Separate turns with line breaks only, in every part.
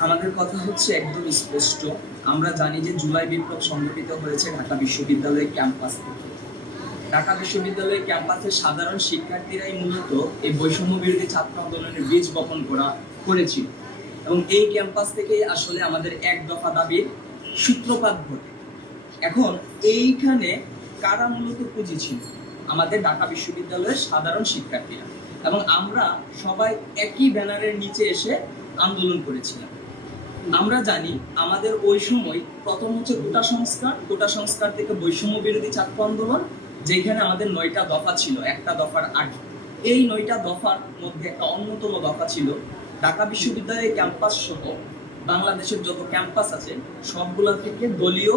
আমাদের কথা হচ্ছে একদম স্পষ্ট। আমরা জানি যে জুলাই বিপ্লব সংগঠিত হয়েছে ঢাকা বিশ্ববিদ্যালয়ের ক্যাম্পাস থেকে। ঢাকা বিশ্ববিদ্যালয় ক্যাম্পাসের সাধারণ শিক্ষার্থীরাই মূলত এই বৈষম্য বিরোধী ছাত্র আন্দোলনের বীজ বপন করা করেছিল। এবং এই ক্যাম্পাস থেকেই আসলে আমাদের এক দফা দাবির সূত্রপাত ঘটে। এখন এইখানে কারা মূলত পুঁজি ছিল? আমাদের ঢাকা বিশ্ববিদ্যালয়ের সাধারণ শিক্ষার্থীরা। এবং আমরা সবাই একই ব্যানারের নিচে এসে আন্দোলন করেছিলাম। আমরা জানি আমাদের ওই সময় প্রথম হচ্ছে কোটা সংস্কার কোটা সংস্কার থেকে বৈষম্য বিরোধী ছাত্র আন্দোলন, যেখানে আমাদের নয়টা দফা ছিল, একটা দফার আগে। এই নয়টা দফার মধ্যে একটা অন্যতম দফা ছিল ঢাকা বিশ্ববিদ্যালয়ের ক্যাম্পাস সহ বাংলাদেশের যত ক্যাম্পাস আছে, সবগুলা থেকে দলীয়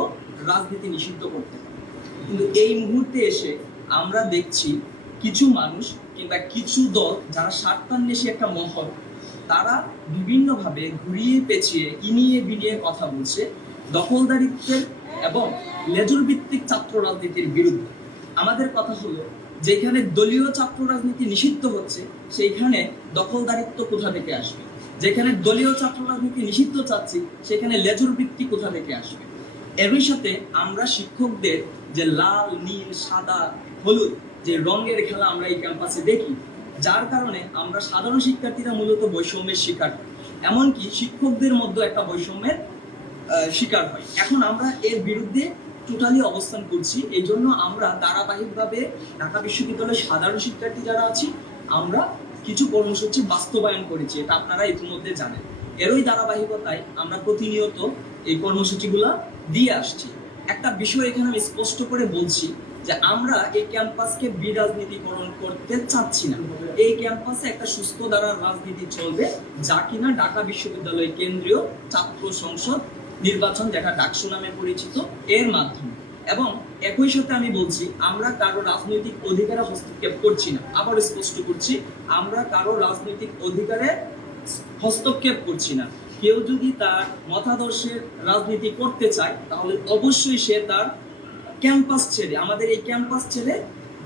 রাজনীতি নিষিদ্ধ করতে কিন্তু এই মুহূর্তে এসে আমরা দেখছি কিছু মানুষ কিংবা কিছু দল যারা স্বার্থান্বেষী একটা মহল তারা বিভিন্নভাবে ঘুরিয়ে পেঁচিয়ে, ইনিয়ে বিনিয়ে কথা বলছে দখলদারিত্বের এবং লেজুর ভিত্তিক ছাত্র রাজনীতির বিরুদ্ধে। আমাদের কথা হলো, যেখানে দলীয় ছাত্র রাজনীতি নিষিদ্ধ হচ্ছে, সেইখানে দখলদারিত্ব কোথা থেকে আসবে? যেখানে দলীয় ছাত্র রাজনীতি নিষিদ্ধ চাচ্ছি, সেখানে লেজুর ভিত্তি কোথা থেকে আসবে? এরই সাথে আমরা শিক্ষকদের যে লাল, নীল, সাদা, হলুদ যে রঙের খেলা আমরা এই ক্যাম্পাসে দেখি যার কারণে আমরা সাধারণ শিক্ষার্থীরা মূলত বৈষম্যের শিকার। হই। এমনকি শিক্ষকদের মধ্যে একটা বৈষম্যের শিকার হয়। এখন আমরা এর বিরুদ্ধে টোটালি অবস্থান করছি। এই জন্য আমরা ধারাবাহিকভাবে ঢাকা বিশ্ববিদ্যালয়ের সাধারণ শিক্ষার্থী যারা আছি, আমরা কিছু কর্মসূচি বাস্তবায়ন করেছি, এটা আপনারা ইতিমধ্যে জানেন। এরই ধারাবাহিকতায় আমরা প্রতিনিয়ত এই কর্মসূচিগুলা দিয়ে আসছি। একটা বিষয় এখানে আমি স্পষ্ট করে বলছি যে আমরা এই ক্যাম্পাসকে বিরাজনীতিকরণ করতে চাচ্ছি না। এই ক্যাম্পাসে একটা সুস্থ দ্বারা রাজনীতি চলবে, যা কিনা ঢাকা বিশ্ববিদ্যালয় কেন্দ্রীয় ছাত্র সংসদ নির্বাচন, যেটা ডাকসু নামে পরিচিত, এর মাধ্যমে। এবং একই সাথে আমি বলছি, আমরা কারও রাজনৈতিক অধিকারে হস্তক্ষেপ করছি না। আবার স্পষ্ট করছি, আমরা কারও রাজনৈতিক অধিকারে হস্তক্ষেপ করছি না। কেউ যদি তার মতাদর্শের রাজনীতি করতে চায়, তাহলে অবশ্যই সে তার ক্যাম্পাস ছেড়ে, আমাদের এই ক্যাম্পাস ছেড়ে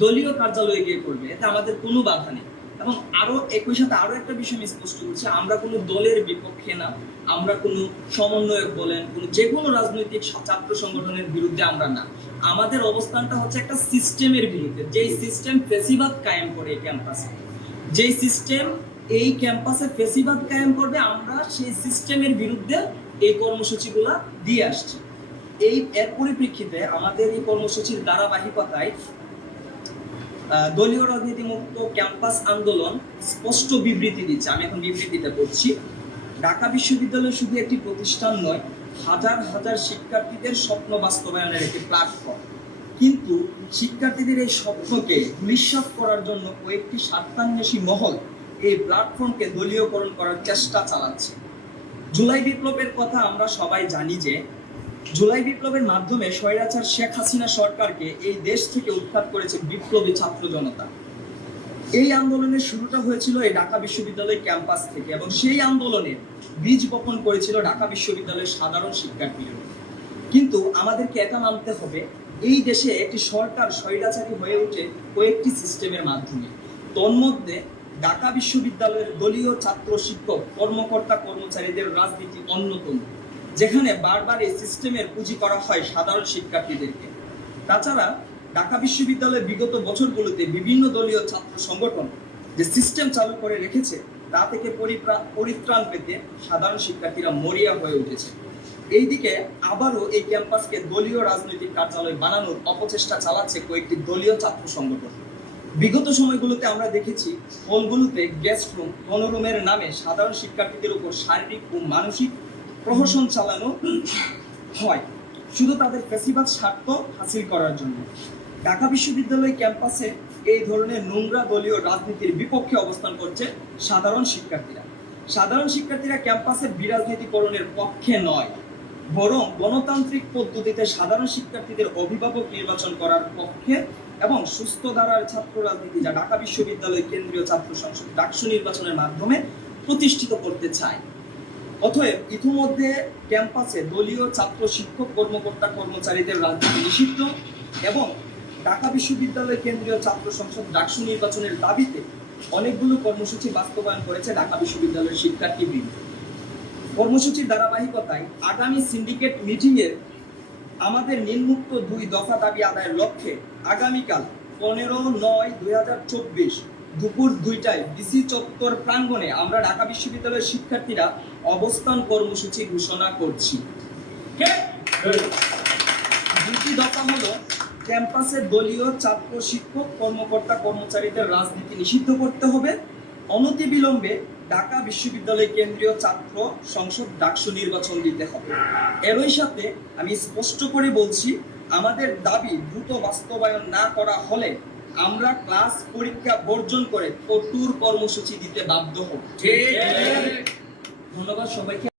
দলীয় কার্যালয়ে গিয়ে করবে, এতে আমাদের কোনো বাধা নেই। এবং আরও একই সাথে আরও একটা বিষয় আমি স্পষ্ট করছি, আমরা কোনো দলের বিপক্ষে না, আমরা কোনো সমন্বয়ক বলেন, কোনো যে কোনো রাজনৈতিক ছাত্র সংগঠনের বিরুদ্ধে আমরা না। আমাদের অবস্থানটা হচ্ছে একটা সিস্টেমের বিরুদ্ধে, যেই সিস্টেম ফেসিবাদ কায়েম করে এই ক্যাম্পাসে। যেই সিস্টেম এই ক্যাম্পাসে ফেসিবাদ কায়েম করবে, আমরা সেই সিস্টেমের বিরুদ্ধে এই কর্মসূচিগুলা দিয়ে আসছি। এই এর পরিপ্রেক্ষিতে আমাদের এই কর্মসূচির ধারাবাহিকতায় দলীয় রাজনীতি মুক্ত ক্যাম্পাস আন্দোলন স্পষ্ট বিবৃতি দিচ্ছে। আমি এখন বিবৃতিতে পড়ছি। ঢাকা বিশ্ববিদ্যালয় শুধু একটি প্রতিষ্ঠান নয়, হাজার হাজার শিক্ষার্থীদের স্বপ্ন বাস্তবায়নের একটি প্ল্যাটফর্ম কিন্তু শিক্ষার্থীদের এই স্বপ্নকে ধূলিসাৎ করার জন্য কয়েকটি স্বার্থান্বেষী মহল এই প্ল্যাটফর্মকে দলীয়করণ করার চেষ্টা চালাচ্ছে। জুলাই বিপ্লবের কথা আমরা সবাই জানি যে জুলাই বিপ্লবের মাধ্যমে স্বৈরাচার শেখ হাসিনা সরকারকে এই দেশ থেকে উৎখাত করেছে বিপ্লবী ছাত্র জনতা। এই আন্দোলনের শুরুটা হয়েছিল এই ঢাকা বিশ্ববিদ্যালয় ক্যাম্পাস থেকে এবং সেই আন্দোলনের বীজ বপন করেছিল ঢাকা বিশ্ববিদ্যালয়ের সাধারণ শিক্ষার্থীরা। কিন্তু আমাদেরকে এটা মানতে হবে, এই দেশে একটি সরকার স্বৈরাচারী হয়ে ওঠে কয়েকটি সিস্টেমের মাধ্যমে। তন্মধ্যে ঢাকা বিশ্ববিদ্যালয়ের দলীয় ছাত্র শিক্ষক, কর্মকর্তা, কর্মচারীদের রাজনীতি অন্যতম। যেখানে বারবার এই সিস্টেমের পুঁজি করা হয় সাধারণ শিক্ষার্থীদেরকে। তাছাড়া ঢাকা বিশ্ববিদ্যালয়ের বিগত বছরগুলোতে বিভিন্ন দলীয় ছাত্র সংগঠন যে সিস্টেম চালু করে রেখেছে, তা থেকে পরিত্রাণ পেতে সাধারণ শিক্ষার্থীরা মরিয়া হয়ে উঠেছে। এইদিকে আবারও এই ক্যাম্পাসকে দলীয় রাজনৈতিক কার্যালয় বানানোর অপচেষ্টা চালাচ্ছে কয়েকটি দলীয় ছাত্র সংগঠন। বিগত সময়গুলোতে আমরা দেখেছি হলগুলোতে গেস্ট রুম গণরুমের নামে সাধারণ শিক্ষার্থীদের উপর শারীরিক ও মানসিক প্রহসন চালানো হয়। শুধু তাদের ফেসিবাদ স্বার্থ হাসিল করার জন্য। ঢাকা বিশ্ববিদ্যালয় ক্যাম্পাসে এই ধরনের নোংরা দলীয় রাজনীতির বিপক্ষে অবস্থান করছে সাধারণ শিক্ষার্থীরা। সাধারণ শিক্ষার্থীরা ক্যাম্পাসে বিরাজনীতিকরণের পক্ষে নয়, বরং গণতান্ত্রিক পদ্ধতিতে সাধারণ শিক্ষার্থীদের অভিভাবক নির্বাচন করার পক্ষে এবং সুস্থ ধারার ছাত্র রাজনীতি যা ঢাকা বিশ্ববিদ্যালয় কেন্দ্রীয় ছাত্র সংসদ ডাকসু নির্বাচনের মাধ্যমে প্রতিষ্ঠিত করতে চায়। অতএব ইতিমধ্যে ক্যাম্পাসে দলীয় ছাত্র শিক্ষক কর্মকর্তা কর্মচারীদের রাজনীতি নিষিদ্ধ এবং ঢাকা বিশ্ববিদ্যালয় কেন্দ্রীয় ছাত্র সংসদ ডাকসু নির্বাচনের দাবিতে অনেকগুলো কর্মসূচি বাস্তবায়ন করেছে ঢাকা বিশ্ববিদ্যালয়ের শিক্ষার্থীবৃন্দ কর্মসূচির ধারাবাহিকতায় আগামী সিন্ডিকেট মিটিংয়ে আমাদের নিম্মুক্ত দুই দফা দাবি আদায়ের লক্ষ্যে আগামীকাল পনেরো নয় দুই হাজার চব্বিশ দুপুর দুইটায় ডিসি চত্বর প্রাঙ্গণে আমরা ঢাকা বিশ্ববিদ্যালয়ের শিক্ষার্থীরা অবস্থান কর্মসূচি ঘোষণা করছি। দুটি দফা হলো ক্যাম্পাসে দলীয় ছাত্র শিক্ষক, কর্মকর্তা, কর্মচারীদের রাজনীতি নিষিদ্ধ করতে হবে। অনতিবিলম্বে ঢাকা বিশ্ববিদ্যালয় কেন্দ্রীয় ছাত্র সংসদ ডাকসু নির্বাচন দিতে হবে। এরই সাথে আমি স্পষ্ট করে বলছি, আমাদের দাবি দ্রুত বাস্তবায়ন না করা হলে আমরা ক্লাস পরীক্ষা বর্জন করে কঠোর কর্মসূচি দিতে বাধ্য হব। ধন্যবাদ সবাইকে।